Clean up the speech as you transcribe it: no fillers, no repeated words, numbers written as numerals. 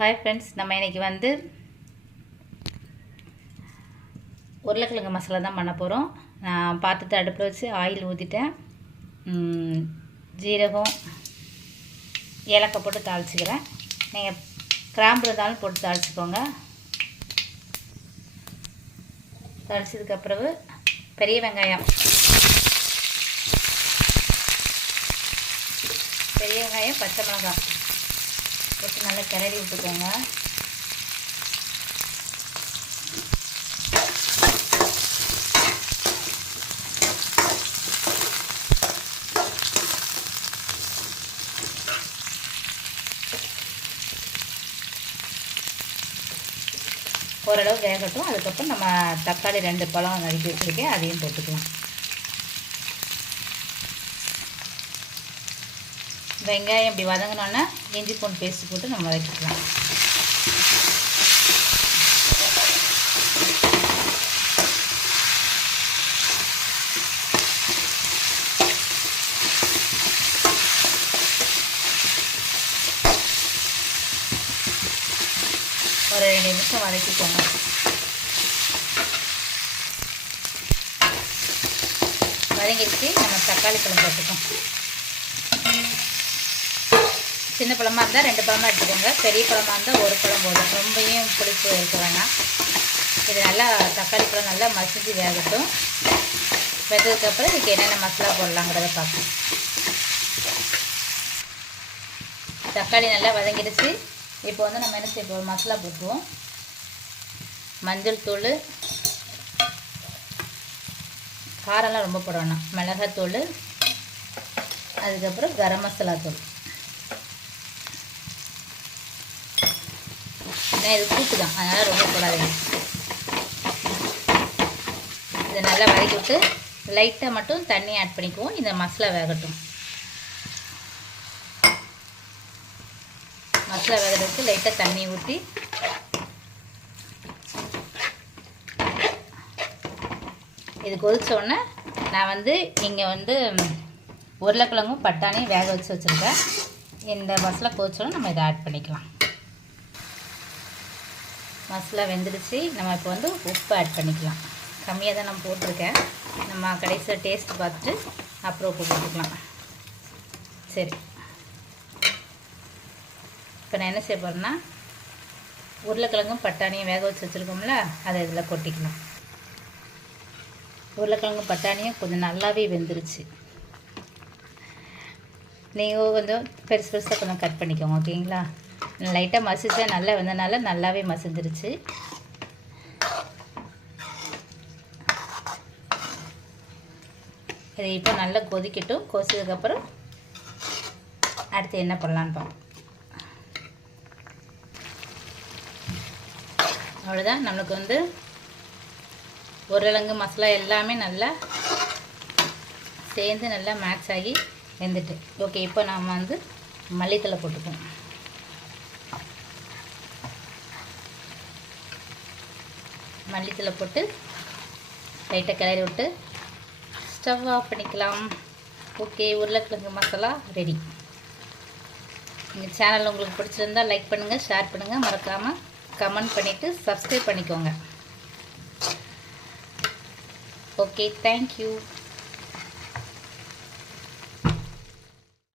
Hi friends, நம்ம இன்றைக்கி வந்து உருளைக்கிழங்கு மசாலா தான் பண்ண போகிறோம். நான் பாத்திரத்தை அடுப்பில் வச்சு ஆயில் ஊற்றிட்டேன். ஜீரகம், ஏலக்காய் போட்டு தாளிச்சிக்கிறேன். நீங்கள் கிராம்பு இருந்தாலும் போட்டு தாளிச்சிக்கோங்க. தாளிச்சதுக்கப்புறம் பெரிய வெங்காயம் பச்சை மிளகாய் போட்டு நல்லா கிளறி விட்டுக்கோங்க. ஓரளவு வேகட்டும். அதுக்கப்புறம் நம்ம தக்காளி 2 பழம் நறுக்கி வச்சுருக்கேன், அதையும் போட்டுக்கலாம். வெங்காயம் இப்படி வதங்கினோன்னா இஞ்சி பூண்டு பேஸ்ட் போட்டு நம்ம வதக்கிக்கலாம். ஒரு 2 நிமிஷம் வதக்கிக்கோங்க. வதங்கிடுச்சு. நம்ம தக்காளி பழம் போட்டுக்கோம். சின்ன பழமாக இருந்தால் 2 பழமாக எடுத்துக்கோங்க. பெரிய பழமாக இருந்தால் 1 பழம் போதும். ரொம்பவும் புளிப்பு இருக்க வேணாம். இது நல்லா தக்காளி பழம் நல்லா மசிஞ்சு வேகட்டும். வெந்ததுக்கப்புறம் இதுக்கு என்னென்ன மசாலா போடலாங்கிறத பார்ப்போம். தக்காளி நல்லா வதங்கிடுச்சு. இப்போ வந்து நம்ம என்ன செய்ய போகிறோம், மசாலா போட்டுருவோம். மஞ்சள் தூள், காரம்லாம் ரொம்ப போட வேணாம், மிளகாத்தூள், அதுக்கப்புறம் கரம் மசாலா தூள். ஏன்னா இது கூட்டு தான், அதனால் ரொம்ப போடாதீங்க. இதை நல்லா வதக்கி விட்டு லைட்டாக மட்டும் தண்ணி ஆட் பண்ணிக்குவோம். இந்த மசாலா வேகட்டும். மசாலா வேகிறதுக்கு லைட்டாக தண்ணி ஊற்றி இது கொதிச்சோடனே நான் வந்து இங்கே வந்து உருளைக்கிழங்கும் பட்டாணியும் வேக வச்சு வச்சுருக்கேன். இந்த மசாலா கொதிச்சோடனே நம்ம இதை ஆட் பண்ணிக்கலாம். மசாலா வெந்துடுச்சு. நம்ம இப்போ வந்து உப்பு ஆட் பண்ணிக்கலாம். கம்மியாக தான் நான் போட்டிருக்கேன். நம்ம கடைசியில் டேஸ்ட் பார்த்துட்டு அப்புறம் உப்பு போட்டுக்கலாம். சரி, இப்போ நான் என்ன செய்ய போகிறேன்னா, உருளைக்கிழங்கும் பட்டாணியும் வேக வச்சு வச்சுருக்கோம்ல, அதை இதில் கொட்டிக்கலாம். உருளைக்கிழங்கும் பட்டாணியும் கொஞ்சம் நல்லாவே வெந்துருச்சு. நீங்கள் கொஞ்சம் பெருசு பெருசாக கொஞ்சம் கட் பண்ணிக்கோங்க, ஓகேங்களா? லைட்டாக மசிச்சா நல்லா வந்தனால நல்லாவே மசிஞ்சிருச்சு. இது இப்போ நல்லா கொதிக்கட்டும். கொதிச்சதுக்கப்புறம் அடுத்து என்ன பண்ணலான்னு பார்ப்போம். அவ்வளோதான். நம்மளுக்கு வந்து உருளைக்கிழங்கு மசாலா எல்லாமே நல்லா சேர்ந்து நல்லா மேட்ச் ஆகி வெந்துட்டு. ஓகே, இப்போ நாம் வந்து மல்லித்தழை போட்டுப்போம். மல்லித்தழை போட்டு லைட்டாக கிளறி விட்டு ஸ்டவ் ஆஃப் பண்ணிக்கலாம். ஓகே, உருளைக்கிழங்கு மசாலா ரெடி. எங்கள் சேனல் உங்களுக்கு பிடிச்சிருந்தால் லைக் பண்ணுங்கள், ஷேர் பண்ணுங்கள், மறக்காமல் கமெண்ட் பண்ணிவிட்டு சப்ஸ்கிரைப் பண்ணிக்கோங்க. Okay, thank you.